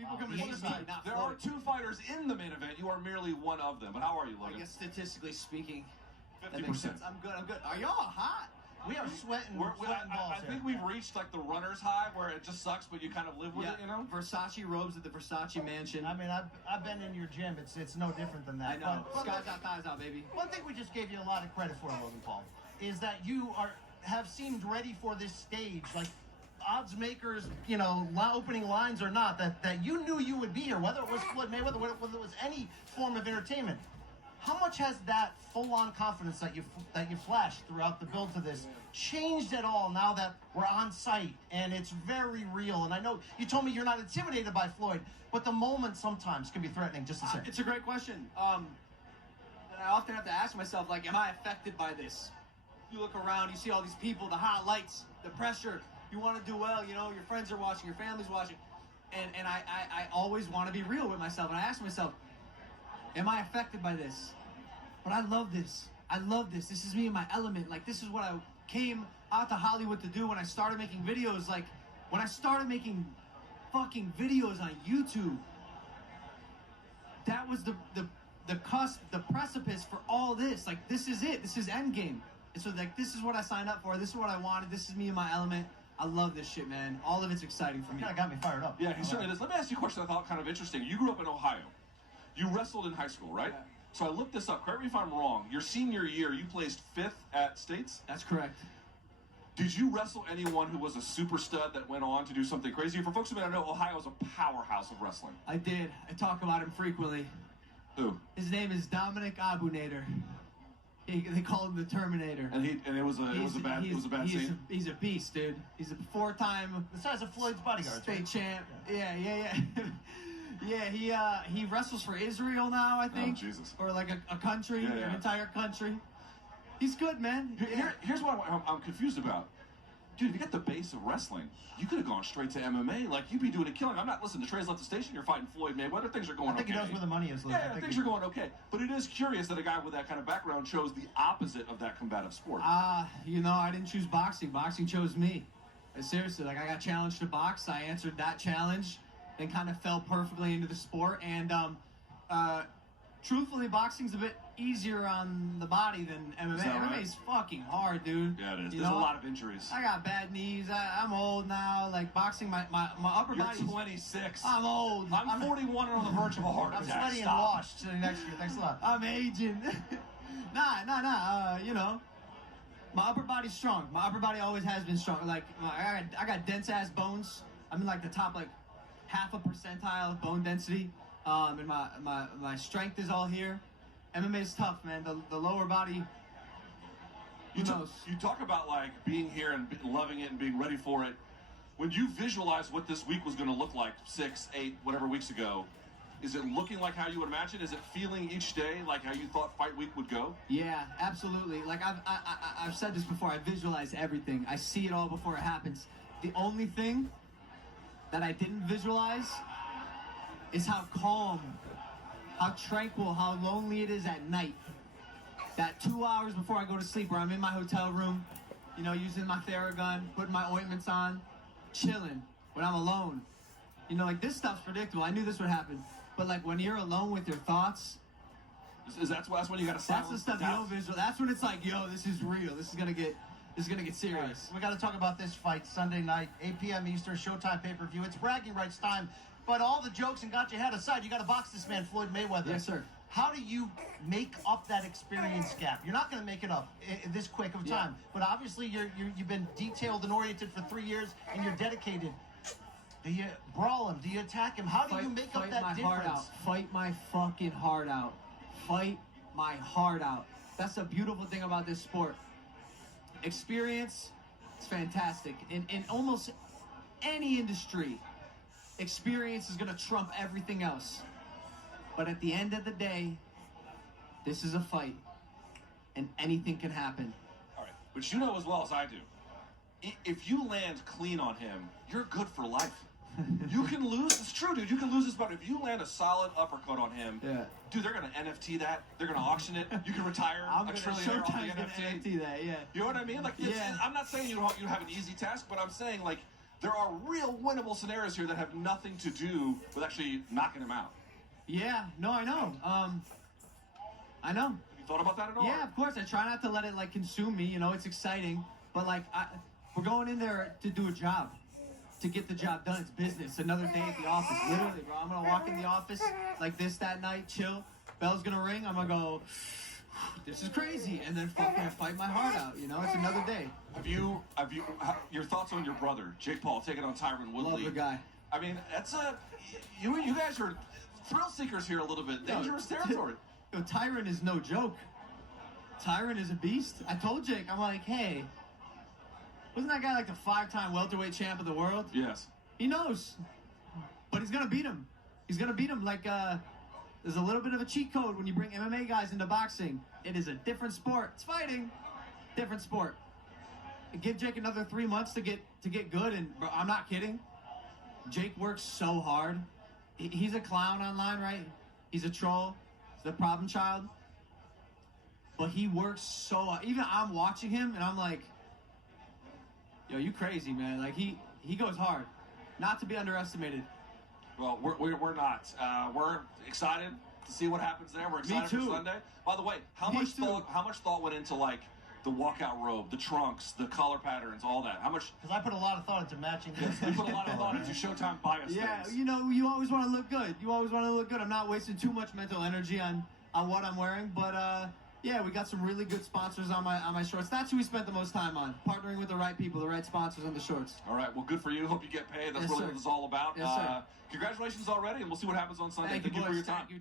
People come to see me, not There Floyd. are two fighters in the main event. You are merely one of them. But how are you, Logan? I guess statistically speaking, 50%. I'm good. Are y'all hot? We are sweating, I balls think here. we've reached like the runner's high where it just sucks, but you kind of live with it, you know? Versace robes at the Versace mansion. I mean, I've been in your gym. It's no different than that. I know. But Skies out, thighs out, baby. one thing we just gave you a lot of credit for, Logan Paul, is that you have seemed ready for this stage. Like, odds makers, you know, opening lines or not, that you knew you would be here, whether it was Floyd Mayweather, whether it was any form of entertainment. How much has that full-on confidence that you flashed throughout the build to this changed at all now that we're on site and it's very real? And I know you told me you're not intimidated by Floyd, but the moment sometimes can be threatening just to say. It's a great question. And I often have to ask myself, like, am I affected by this? You look around, you see all these people, the hot lights, the pressure. You want to do well, you know, your friends are watching, your family's watching. And I always want to be real with myself. And I ask myself, am I affected by this? But I love this. I love this. This is me in my element. Like, this is what I came out to Hollywood to do when I started making videos. Like, when I started making fucking videos on YouTube, that was the cusp, the precipice for all this. Like, this is it. This is endgame. And so, like, this is what I signed up for. This is what I wanted. This is me in my element. I love this shit, man. All of it's exciting for me. Kind of got me fired up. Yeah, he certainly does. Let me ask you a question I thought kind of interesting. You grew up in Ohio. You wrestled in high school, right? Yeah. So I looked this up. Correct me if I'm wrong. Your senior year, you placed 5th at States? That's correct. Did you wrestle anyone who was a super stud that went on to do something crazy? For folks who may not know, Ohio is a powerhouse of wrestling. I did. I talk about him frequently. Who? His name is Dominic Abunator. They call him the Terminator. And it was a bad scene. He's a beast, dude. He's a 4-time The size of Floyd's bodyguard. state champ. Yeah. Yeah, he wrestles for Israel now, I think. Oh, Jesus. Or like a country, Yeah. an entire country. He's good, man. Here's what I'm confused about. Dude, if you got the base of wrestling, you could have gone straight to MMA. Like, you'd be doing a killing. I'm not listening. Trey's left the station. You're fighting Floyd Mayweather. Things are going okay. I think he knows where the money is, Luke. Yeah, things are going okay. But it is curious that a guy with that kind of background chose the opposite of that combative sport. You know, I didn't choose boxing. Boxing chose me. Seriously, like, I got challenged to box. I answered that challenge and kind of fell perfectly into the sport. And truthfully, boxing's a bit easier on the body than MMA. Is that right? MMA's fucking hard, dude. Yeah, it is. You There's a know? lot of injuries. I got bad knees. I'm old now. Like, boxing, my upper You're body. 26. I'm old. I'm 41 and on the verge of a heart I'm attack. sweaty and Stop. washed sitting next to you. Thanks a lot. I'm aging. Nah. You know, my upper body's strong. My upper body always has been strong. Like, I got dense ass bones. I'm in like the top, like, 0.5 percentile of bone density. And my strength is all here. MMA is tough, man. The lower body. You talk about like being here and loving it and being ready for it. When you visualize what this week was going to look like 6, 8, whatever weeks ago, is it looking like how you would imagine? Is it feeling each day like how you thought fight week would go? Yeah, absolutely. Like, I've said this before. I visualize everything. I see it all before it happens. The only thing that I didn't visualize is how calm, how tranquil, how lonely it is at night. That 2 hours before I go to sleep, where I'm in my hotel room, you know, using my Theragun, putting my ointments on, chilling, when I'm alone. You know, like, this stuff's predictable. I knew this would happen. But, like, when you're alone with your thoughts, that's when you got to silence. that's the stuff you don't visualize. That's when it's like, yo, this is real. This is gonna get serious. We got to talk about this fight Sunday night, 8 p.m. Eastern, Showtime pay-per-view. It's bragging rights time. But all the jokes and got your head aside, you got to box this man, Floyd Mayweather. Yes, sir. How do you make up that experience gap? You're not going to make it up in this quick of time. But obviously, you've been detailed and oriented for 3 years, and you're dedicated. Do you brawl him? Do you attack him? How do you make up that difference? Fight my fucking heart out. Fight my heart out. That's the beautiful thing about this sport. Experience, it's fantastic. In almost any industry, experience is going to trump everything else. But at the end of the day, this is a fight, and anything can happen. All right, but you know as well as I do, if you land clean on him, you're good for life. You can lose. It's true, dude. You can lose this, but if you land a solid uppercut on him, dude, they're gonna NFT that. They're gonna auction it. You can retire a trillionaire off the NFT. NFT that, yeah. You know what I mean? Like, I'm not saying you have an easy task, but I'm saying, like, there are real winnable scenarios here that have nothing to do with actually knocking him out. Yeah, no, I know. I know. Have you thought about that at all? Yeah, of course. I try not to let it like consume me. You know, it's exciting, but like we're going in there to do a job, to get the job done. It's business. Another day at the office. Literally, bro. I'm gonna walk in the office like this that night, chill. Bell's gonna ring. I'm gonna go, this is crazy, and then fucking fight my heart out. You know, it's another day. Have you your thoughts on your brother, Jake Paul, taking on Tyron Woodley? Love the guy. I mean, that's you guys are thrill seekers here a little bit. Dangerous territory. Yo, Tyron is no joke. Tyron is a beast. I told Jake, I'm like, hey, wasn't that guy like the 5-time welterweight champ of the world? Yes. He knows, but he's gonna beat him. He's gonna beat him. Like, there's a little bit of a cheat code when you bring MMA guys into boxing. It is a different sport. It's fighting, different sport. Give Jake another 3 months to get good, and bro, I'm not kidding. Jake works so hard. He's a clown online, right? He's a troll. He's the problem child. But he works so hard. Even I'm watching him, and I'm like, yo, you crazy, man. Like, he goes hard. Not to be underestimated. Well, we're not. We're excited to see what happens there. We're excited for Sunday. By the way, how much thought went into like the walkout robe, the trunks, the collar patterns, all that? How much? Because I put a lot of thought into matching this. You put a lot of thought into Showtime bias. Yeah, things. you know, you always want to look good. You always want to look good. I'm not wasting too much mental energy on what I'm wearing, but yeah, we got some really good sponsors on my shorts. That's who we spent the most time on, partnering with the right people, the right sponsors on the shorts. All right, well, good for you. Hope you get paid. That's Yes, really sir. what it's all about. Yes, sir. Congratulations already, and we'll see what happens on Sunday. Thank you, for boys. your time. Thank you.